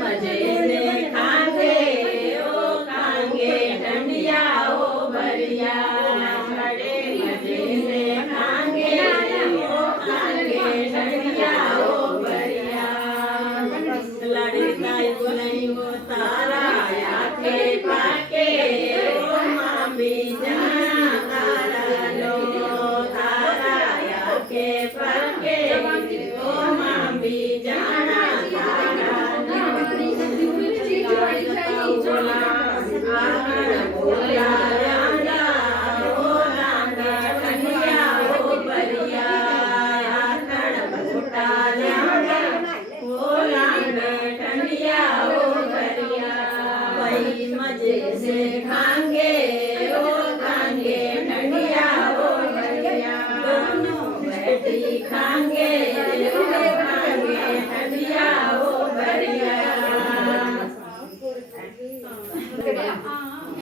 मजे से खांगे ओ खांगे ठंडिया ओ बरिया बड़े मजे से खांगे ओ खांगे ठंडिया ओ बरिया लड़ता नहीं वो तारा आके पाके ओ मामी जाना तारा लो तारा आके पाके ओ मामी जाना मजे से खांगे ओ खांगे ठंडिया ओ बढ़िया दोनों बैठी खांगे ओ खांगे ठंडिया ओ बढ़िया